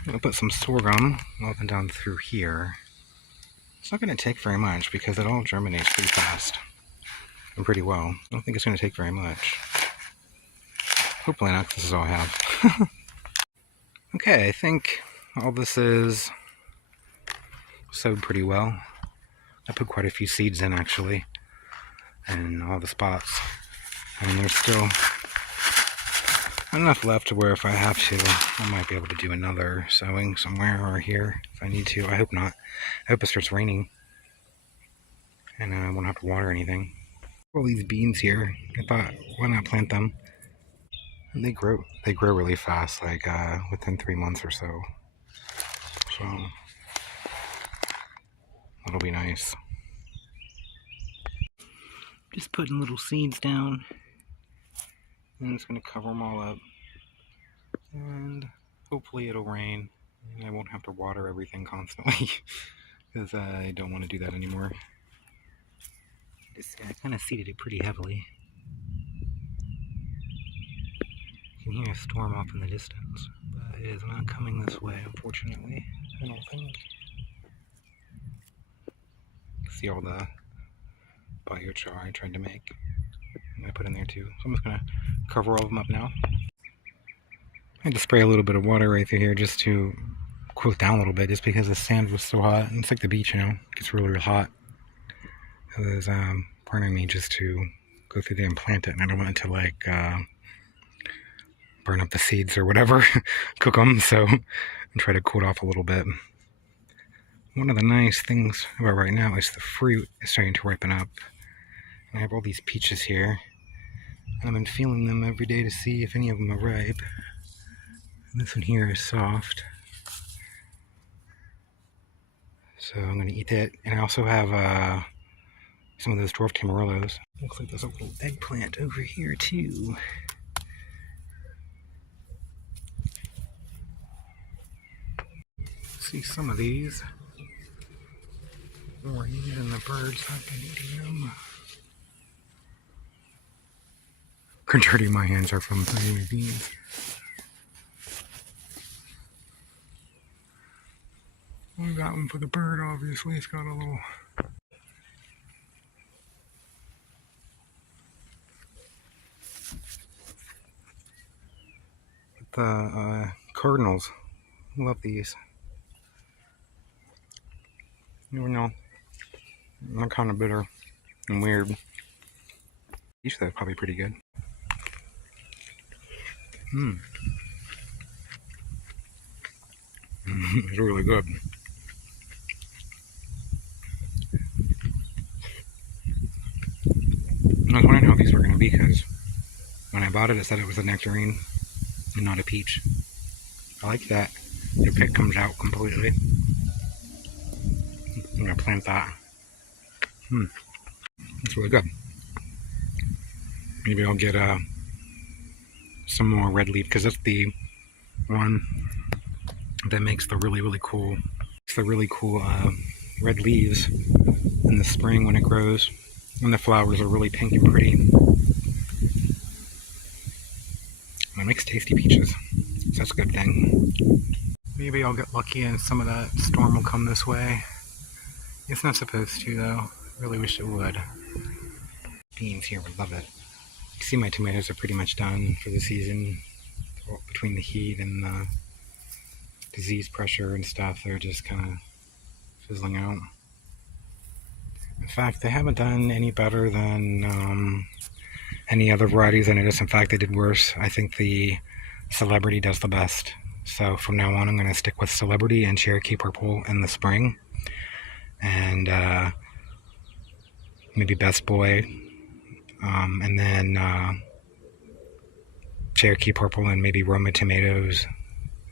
I'm going to put some sorghum up and down through here. It's not going to take very much because it all germinates pretty fast and pretty well. I don't think it's going to take very much. Hopefully not, 'cause this is all I have. Okay, I think all this is sowed pretty well. I put quite a few seeds in actually, in all the spots. And there's still enough left to where if I have to, I might be able to do another sowing somewhere or here if I need to. I hope not. I hope it starts raining and I won't have to water anything. All these beans here, I thought, why not plant them? And they grow really fast, like within 3 months or so. So that'll be nice. Just putting little seeds down, and it's going to cover them all up. And hopefully it'll rain, and I won't have to water everything constantly, because I don't want to do that anymore. I kind of seeded it pretty heavily. You can hear a storm off in the distance, but it is not coming this way, unfortunately. I don't think. See all the biochar I tried to make. I'm going to put in there too. So I'm just going to cover all of them up now. I had to spray a little bit of water right through here just to cool it down a little bit, just because the sand was so hot. And it's like the beach, you know, it gets really, really hot. It was burning me just to go through there and plant it, and I don't want it to like burn up the seeds or whatever, cook them, so I'm try to cool it off a little bit. One of the nice things about right now is the fruit is starting to ripen up. And I have all these peaches here, and I've been feeling them every day to see if any of them are ripe. And this one here is soft, so I'm going to eat that. And I also have some of those dwarf tamarillos. Looks like there's a little eggplant over here too. See some of these. Or even the birds have been eating them. Dirty my hands are from playing the beans. We got one for the bird, obviously. It's got a little. The cardinals love these. You know, they're kind of bitter and weird. Each of that's probably pretty good. It's really good. I was wondering how these were going to be, because when I bought it, it said it was a nectarine and not a peach. I like that the pit comes out completely. I'm going to plant that. It's really good. Maybe I'll get some more red leaf, because that's the one that makes the really cool red leaves in the spring when it grows, and the flowers are really pink and pretty. And it makes tasty peaches, so that's a good thing. Maybe I'll get lucky and some of that storm will come this way. It's not supposed to though. I really wish it would. Beans here would love it. You see, my tomatoes are pretty much done for the season. Between the heat and the disease pressure and stuff, they're just kind of fizzling out. In fact, they haven't done any better than any other varieties I noticed. In fact, they did worse. I think the Celebrity does the best. So from now on, I'm going to stick with Celebrity and Cherokee Purple in the spring. And maybe Best Boy. And then Cherokee Purple and maybe Roma Tomatoes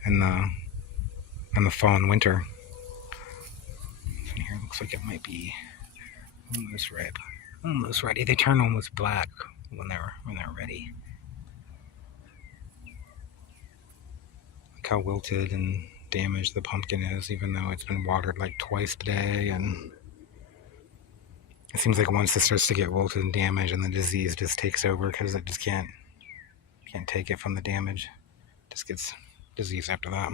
in the fall and winter. And here it looks like it might be almost ripe. Almost ready. They turn almost black when they're ready. Look how wilted and damaged the pumpkin is, even though it's been watered like twice today. And it seems like once it starts to get wilted and damaged, and the disease just takes over, because it just can't take it from the damage. It just gets disease after that.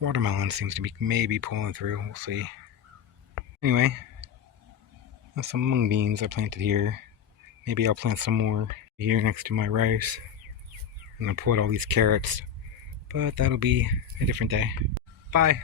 Watermelon seems to be maybe pulling through. We'll see. Anyway, there's some mung beans I planted here. Maybe I'll plant some more here next to my rice. I'm gonna put all these carrots, but that'll be a different day. Bye.